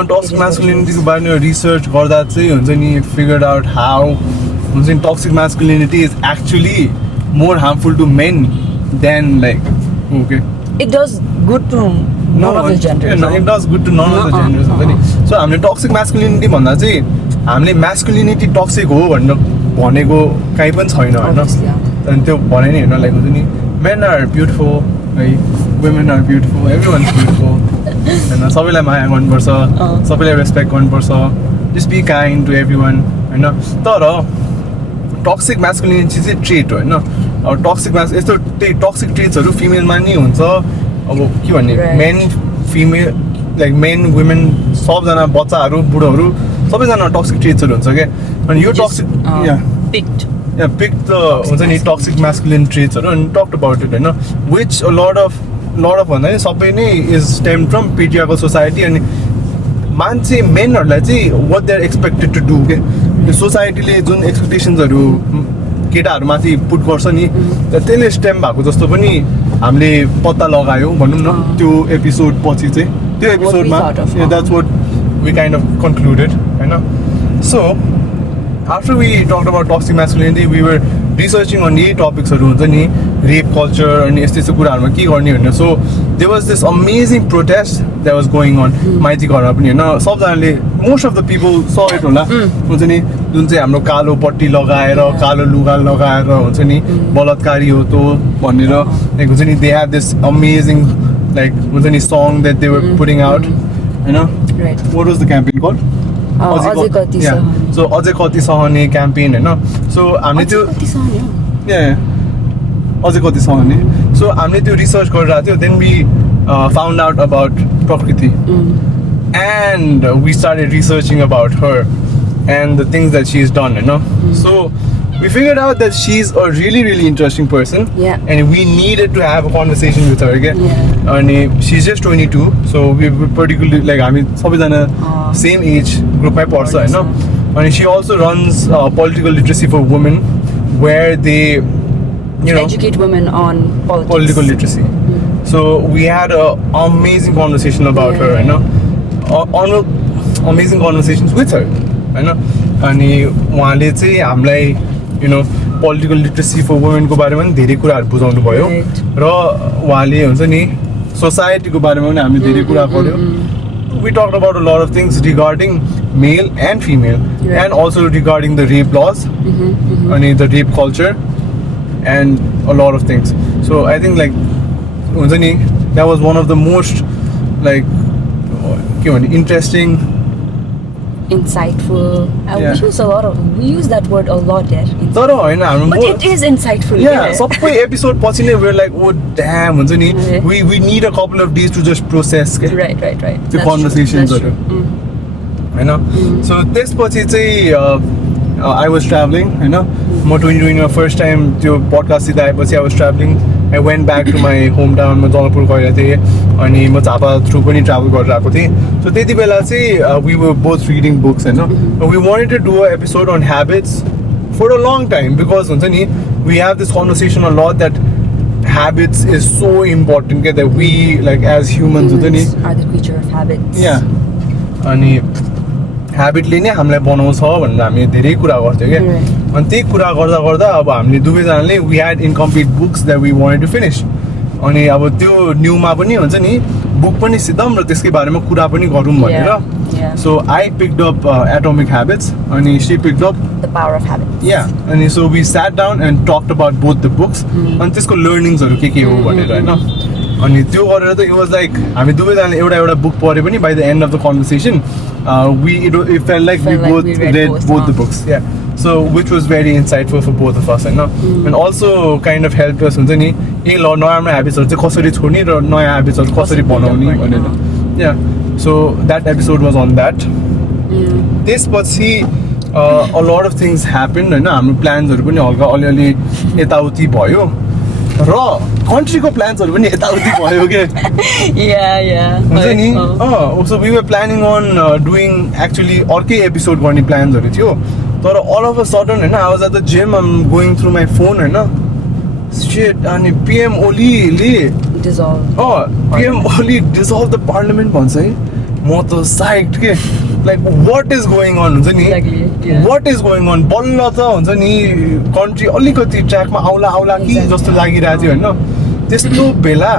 toxic masculinity को बारेमा research गर्दा चाहिँ हुन्छ नि figured out how हुन्छ नि toxic masculinity is actually more harmful to men than like it does good to none of the genders. It does good to none of the genders. So हामीले toxic masculinity भन्दा चाहिँ हामीले masculinity toxic हो भनेको काहीँ पनि छैन हैन. अनि त्यो भने नि हैन लाइक हुन्छ नि men are beautiful, women are beautiful, everyone is beautiful. हैन सबैलाई माया गर्नुपर्छ, सबैलाई रेस्पेक्ट गर्नुपर्छ, just be kind to everyone हैन. तर toxic masculinity चाहिँ trait हो हैन. अब toxic यस्तो toxic traitsहरु फिमेलमा नि हुन्छ. अब के भन्ने men female like men women सबजना बच्चाहरु बुढोहरु सबैजना toxic traitsहरु हुन्छ के. अनि यो toxic picked the हुन्छ नि toxic masculine traitsहरु and talked about it हैन, which a lot of भन्दा नि सबै नै is stemmed from patriarchal society. अनि मान्छे मेनहरुलाई चाहिँ what they are expected to do के. सोसाइटीले जुन एक्सपेक्टेशन्सहरु केटाहरुमाथि पुट गर्छ नि त्यसले स्टेम भएको जस्तो पनि हामीले पत्ता लगायो भनौं न त्यो एपिसोड पछि चाहिँ त्यो एपिसोडमा that's what we kind of concluded हैन. So after we talked about toxic masculinity we were researching on यही टपिक्सहरु हुन्छ नि rape culture अनि यस्तो कुराहरुमा के गर्ने भनेर. So there was this amazing protest that was going on माइती घरमा पनि हैन. सबजनाले most of the people saw it होला हुन्छ नि जुन चाहिँ हाम्रो कालो पट्टी लगाएर कालो लुगा लगाएर हुन्छ नि बलात्कारी हो त्यो भनेर हुन्छ नि they have this amazing like हुन्छ नि song that they were putting out, you know. Right. What was the campaign called? अझै कति Yeah. सहने So अझै कति सहने campaign हैन. So हामीले त्यो कति सहने हो? yeah अझै कति सहने. So हामीले त्यो research गरिरहेको थियो. Then we found out about Prakriti. And we started researching about her and the things that she's done, you know. So we figured out that she's a really, really interesting person. Yeah. And we needed to have a conversation with her again. Yeah. And she's just 22, so we particularly like I mean, सबैजना same age group my पर्छ हैन. And she also runs political literacy for women, where they, you know, Educate women on political literacy. So we had an amazing conversation about her, you know. Amazing conversations with her, हैन. अनि उहाँले चाहिँ हामीलाई you know political literacy for women को बारेमा पनि धेरै कुराहरु बुझाउनु भयो र उहाँले हुन्छ नि society को बारेमा पनि हामीले धेरै कुरा गर्यो. We talked about a lot of things regarding male and female, and also regarding the rape laws, and the rape culture, and a lot of things. So I think like हुन्छ नि that was one of the most like interesting, insightful. Yeah. We use that word a lot there. तर हैन हाम्रो But it is insightful. yeah सबै episode पछि नै we're like oh damn हुन्छ नि we need a couple of days to just process के Right. the That's true. conversations That's true. हैन. So त्यसपछि चाहिँ I was traveling हैन. म 2020 first time त्यो podcast सिधा आएपछि I was traveling. I went back to my hometown. म जनकपुर गएको थिएँ अनि म झापा थ्रु पनि ट्राभल गरेर आएको थिएँ. So त्यति बेला चाहिँ we were both reading books हैन. We wanted to do an episode on habits for a long time because हुन्छ नि we have this conversation a lot that habits is so important that we like as humans हुन्छ नि are the creature of habits. yeah अनि habitले नै हामीलाई बनाउँछ भनेर हामी धेरै कुरा गर्थ्यौँ के. अनि त्यही कुरा गर्दा गर्दा अब हामीले दुवैजनाले we had incomplete books that we wanted to finish. अनि अब त्यो न्यूमा पनि हुन्छ नि बुक पनि सिद्धम र त्यसकै बारेमा कुरा पनि गरौँ भनेर. So I picked up Atomic Habits and she picked up The Power of Habits. yeah, and so we sat down and talked about both the books and त्यसको learningsहरु के हो भनेर हैन. अनि त्यो गरेर त it was like हामी दुवैजनाले एउटा बुक पढ्यो पनि by the end of the conversation it felt like we both read both the books. Yeah, so which was very insightful for both of us, and also kind of helped us हुन्छ नि ए ल नराम्रो ह्याबिट्सहरु चाहिँ कसरी छोड्ने र नयाँ ह्याबिट्सहरु कसरी बनाउने भनेर. Yeah, so that episode was on that. त्यसपछि a lot of things happened हैन. हाम्रो प्लान्सहरु पनि हल्का अलिअलि यताउति भयो र कन्ट्रीको प्लान्सहरु पनि यताउति भयो के. Yeah. हुन्छ नि so we were planning on doing actually अर्कै एपिसोड गर्ने प्लान्सहरु थियो तर all of a sudden हैन I was at the gym, I'm going through my phone हैन shit अनि PM ओलीले dissolve. PM Oli dissolve the parliament भन्छ है. म त psyched के like what is going on हुन्छ नि. Exactly, yeah. What is going on बल्ल त हुन्छ नि कन्ट्री अलिकति ट्र्याकमा आउला कि जस्तो लागिरहेको थियो हैन. त्यस्तो बेला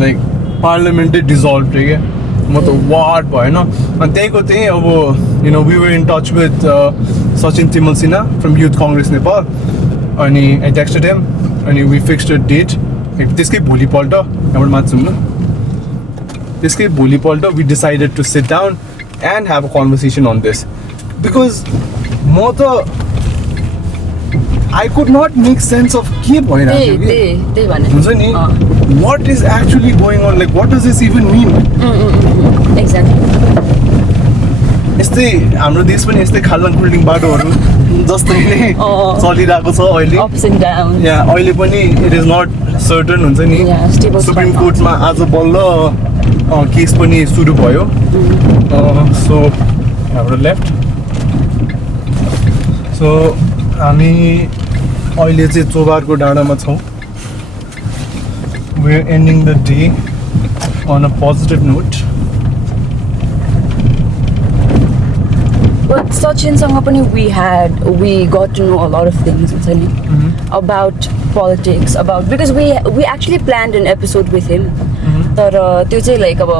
लाइक पार्लियामेन्टै डिजल्भ थियो क्या. म त वाट भएन. अनि त्यहीको त्यही अब we were in touch with Sachin Timal Sinha from Youth Congress Nepal अनि I texted him अनि we fixed a date. त्यसकै भोलिपल्ट यहाँबाट माथि सुन्नु त्यसकै भोलिपल्ट we decided to sit down and have a conversation on this because म त I could not make sense of के भइरहेको त्यही भने हुन्छ नि what is actually going on, like what does this even mean. Exactly. यस्तै हाम्रो देश पनि यस्तै खाल्डाङ खुल्डिङ बाटोहरू जस्तै नै चलिरहेको छ अहिले. Ups and downs. यहाँ अहिले पनि it is not certain हुन्छ नि. सुप्रिम कोर्टमा आज बल्ल केस पनि सुरु भयो. सो हाम्रो लेफ्ट सो हामी अहिले चाहिँ चोबारको डाँडामा छौँ. We are ending the day on a positive note. But Sachinसँग पनि we got to know a lot of things about politics, because we actually planned an episode with him. तर त्यो चाहिँ like अब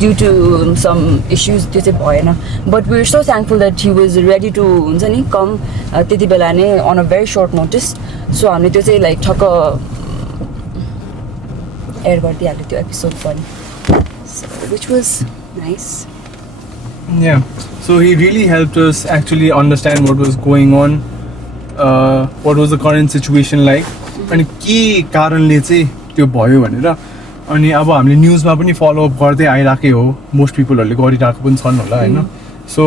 due to some issues त्यो चाहिँ भएन. But we were so thankful that he was ready to हुन्छ नि come त्यति बेला नै on a very short notice. So हामीले त्यो चाहिँ like ठक्क एयर गरिदिइहाल्यो त्यो एपिसोड पनि so which was nice. Yeah, so he really helped us actually understand what was going on, what was the current situation like, अनि के कारणले चाहिँ त्यो भयो भनेर. अनि अब हामीले न्युजमा पनि फलोअप गर्दै आइराखेकै हो, मोस्ट पिपलहरूले गरिरहेको पनि छन् होला होइन. सो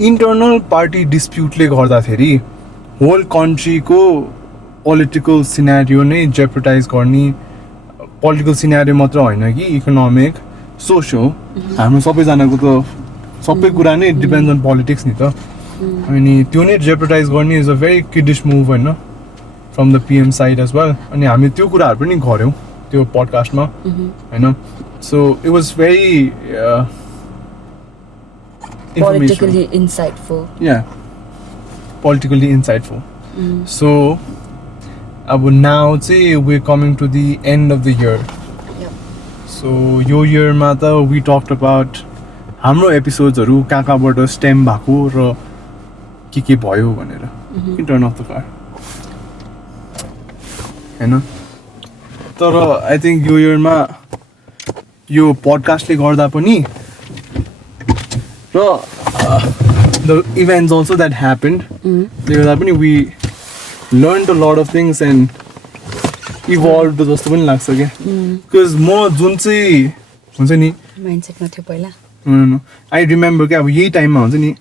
इन्टर्नल पार्टी डिस्प्युटले गर्दाखेरि होल कन्ट्रीको पोलिटिकल सिनारियो नै जेपरटाइज गर्ने, पोलिटिकल सिनारियो मात्र होइन कि इकोनोमिक, सोसियल, हाम्रो सबैजनाको त सबै कुरा नै डिपेन्ड्स अन पोलिटिक्स नि त. अनि त्यो नै जेपरटाइज गर्ने is a very kiddish move होइन from the PM side as well. अनि हामी त्यो कुराहरू पनि गऱ्यौँ त्यो पडकास्टमा होइन. So it was very Politically insightful. Yeah, politically insightful. So now we're coming to the end of the year. Yep. So your year mata we talked about हाम्रो एपिसोड्सहरु कहाँबाट स्टेम भएको र के भयो भनेर. You turn off the car. हैन तर I think यो इयरमा यो पडकास्टले गर्दा पनि र the events also that happened गर्दा पनि we learned a lot of things and evolved जस्तो पनि लाग्छ के. Because म जुन चाहिँ हुन्छ नि माइन्डसेटमा थियो पहिला. आई रिमेम्बर कि अब यही टाइममा हुन्छ नि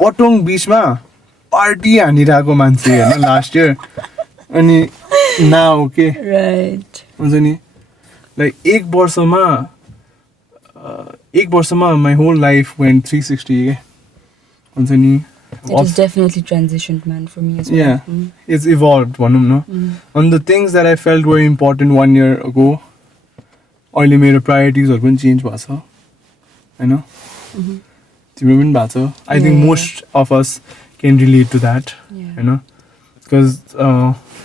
पटोङ बिचमा पार्टी हानिरहेको मान्छे होइन लास्ट इयर. अनि नाउ के राइट हुन्छ नि लाइक एक वर्षमा माई होल लाइफ वेन्ट 360 के हुन्छ नि. It has definitely transitioned, man, for me as well. Yeah, it's evolved भनौँ न. And the things that I felt were important 1 year ago, अहिले मेरो प्रायोरिटिजहरू पनि चेन्ज भएको छ होइन. तिम्रो पनि भएको छ. I think most of us can relate to that, होइन. Because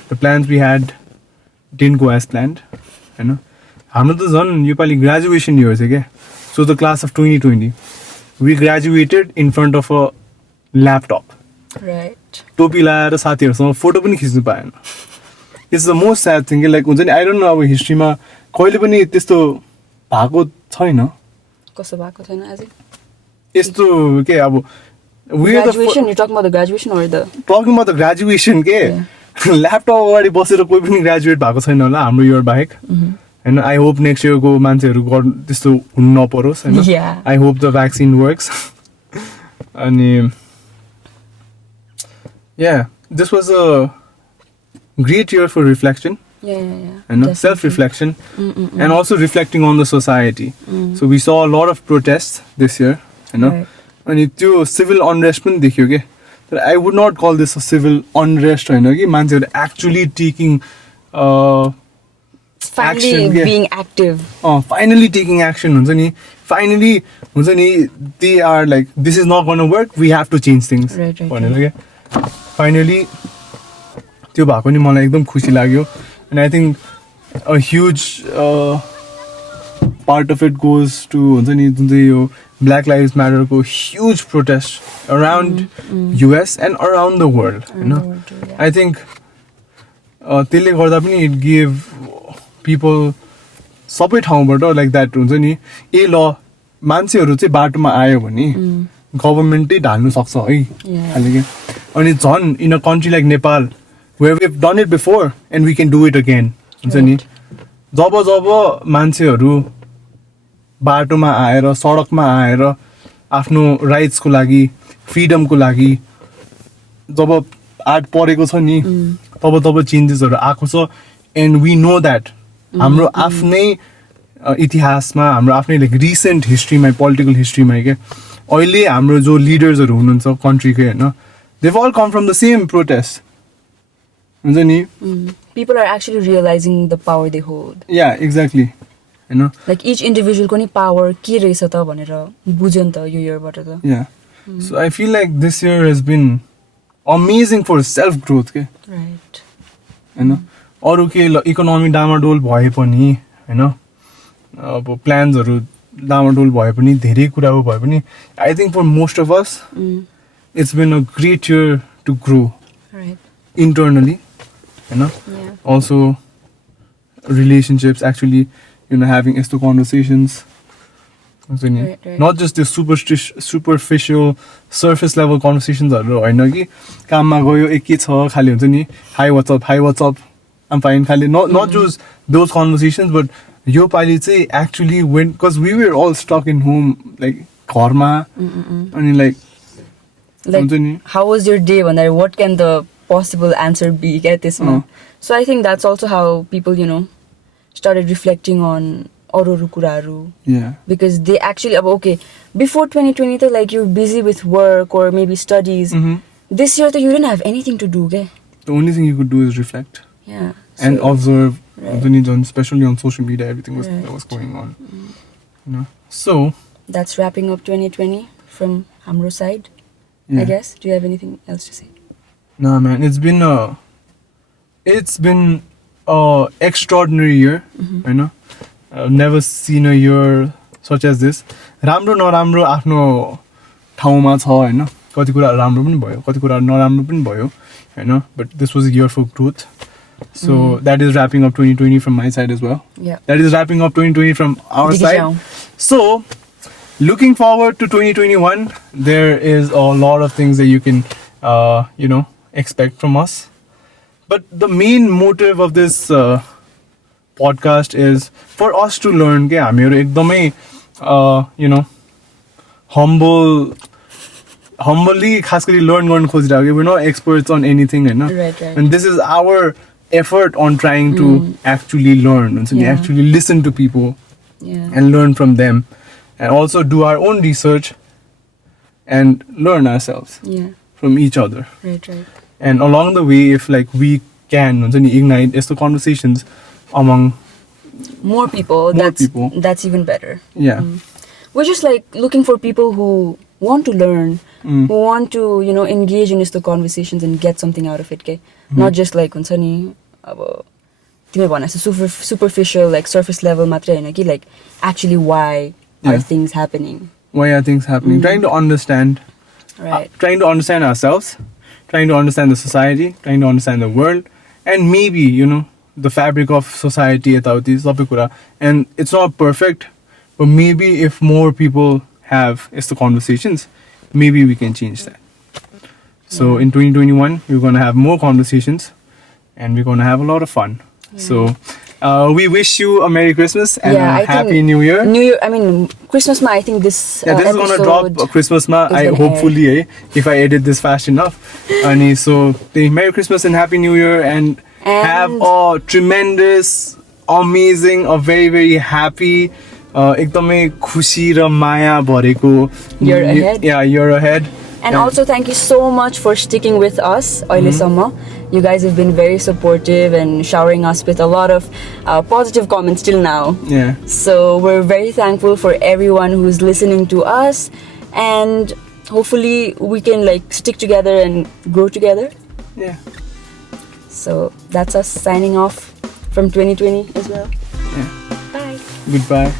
the plans we had didn't go as planned, होइन. हाम्रो त झन् योपालि ग्रेजुएसन इयर थियो क्या. So the class of 2020, we graduated in front of a laptop. Right. टोपी लगाएर साथीहरूसँग फोटो पनि खिच्नु पाएन. It's the most sad thing. Like हुन्छ नि आई डोन्ट नो अब हिस्ट्रीमा कहिले पनि त्यस्तो भएको छैन. कस्तो भएको छैन अझै यस्तो के अब graduation, you're talking about the graduation or the talking about the graduation के ल्यापटप अगाडि बसेर कोही पनि ग्रेजुएट भएको छैन होला हाम्रो इयर बाहेक होइन. आई होप नेक्स्ट इयरको मान्छेहरू त्यस्तो हुनु नपरोस् होइन. I hope the vaccine works. अनि yeah, this was a great year for reflection. And self-reflection and also reflecting on the society. So we saw a lot of protests this year, you know. And त्यो civil unrest पनि देखियो के. But I would not call this a civil unrest होइन कि मान्छेहरू actually taking finally action, being active. Finally taking action हुन्छ नि. Finally हुन्छ नि they are like this is not going to work, we have to change things भनेर के. Finally त्यो भएको नि मलाई एकदम खुसी लाग्यो. And I think a huge part of it goes to हुन्छ नि जुन चाहिँ यो Black Lives Matter को huge protest around US and around the world, you know. I think त्यसले गर्दा पनि it gave people सबै ठाउँबाट like that हुन्छ नि ए ल मान्छेहरू चाहिँ बाटोमा आयो भने गभर्मेन्टै ढाल्नु सक्छ है खालि के. अनि झन् in a country like Nepal where we have done it before and we can do it again हुन्छ नि. जब मान्छेहरू बाटोमा आएर सडकमा आएर आफ्नो राइट्सको लागि फ्रिडमको लागि जब आर्ट परेको छ नि तब चेन्जेसहरू आएको छ. एन्ड वी नो द्याट हाम्रो आफ्नै इतिहासमा हाम्रो आफ्नै लाइक रिसेन्ट हिस्ट्रीमा पोलिटिकल हिस्ट्रीमा के अहिले हाम्रो जो लिडर्सहरू हुनुहुन्छ कन्ट्रीकै होइन they've all come from the same protest हुन्छ नि. People are actually realizing the power they hold. Yeah, exactly. You know, like each individual को नि power के रहेछ त भनेर बुझ्यो नि त यो इयरबाट त. Yeah. So I feel like this year has been amazing for self growth के. Right. हैन अरु के इकोनोमी डामाडोल भए पनि हैन अब प्लान्सहरु डामाडोल भए पनि धेरै कुराहरु भए पनि I think for most of us it's been a great year to grow. Right. Internally, you know. Yeah. Also relationships, actually, having esto conversations. Right. Not just the superficial surface level conversations होइन कि काममा गयो के छ खाली हुन्छ नि hi what's up I'm fine खाली not just those conversations, but यो पालि चाहिँ actually when, because we were all stuck in home, like घरमा अनि like हुन्छ नि how was your day भन्दा what can the possible answer be get this one. So I think that's also how people started reflecting on अरू कुराहरू. Yeah. Because they actually okay, before 2020 त like you're busy with work or maybe studies. This year you didn't have anything to do. Okay? The only thing you could do is reflect. Yeah. And observe, Right. especially on social media, everything that was going on. So that's wrapping up 2020 from Hamro side. yeah. I guess. Do you have anything else to say? Nah, man, it's been a extraordinary year. I've never seen a year such as this. राम्रो नराम्रो आफ्नो ठाउँमा छ हैन. कति कुरा राम्रो पनि भयो, कति कुरा नराम्रो पनि भयो हैन. But this was a year for growth. So that is wrapping up 2020 from my side as well. Yeah. That is wrapping up 2020 from our side. So looking forward to 2021, there is a lot of things that you can expect from us. But the main motive of this podcast is for us to learn के हामीहरु एकदमै humbly खास गरी learn गर्न खोजिरहेको कि we're not experts on anything हैन. Right. And this is our effort on trying to actually learn, actually listen to people and learn from them, and also do our own research and learn ourselves from each other. Right. And along the way, if like we can ignite the conversations among more people, that's even better. Yeah. We're just like looking for people who want to learn, who want to engage in the conversations and get something out of it. Okay? Not just like superficial, like surface level matra haina ki, like actually why are things happening. Trying to understand. Right. Trying to understand ourselves, trying to understand the society, trying to understand the world, and maybe the fabric of society and it's not perfect, but maybe if more people have the conversations, maybe we can change that. So in 2021 we're going to have more conversations and we're going to have a lot of fun. So we wish you a Merry Christmas and a Happy New Year. I mean Christmas ma I think this this is going to drop Christmas ma hopefully if I edit this fast enough. And so Merry Christmas and Happy New Year, and have a tremendous, amazing, a very very happy एकदमै खुशी र माया भरेको year ahead. Year ahead. And also thank you so much for sticking with us अहिले You guys have been very supportive and showering us with a lot of positive comments till now. Yeah. So we're very thankful for everyone who's listening to us, and hopefully we can like stick together and grow together. Yeah. So that's us signing off from 2020 as well. Yeah. Bye. Goodbye.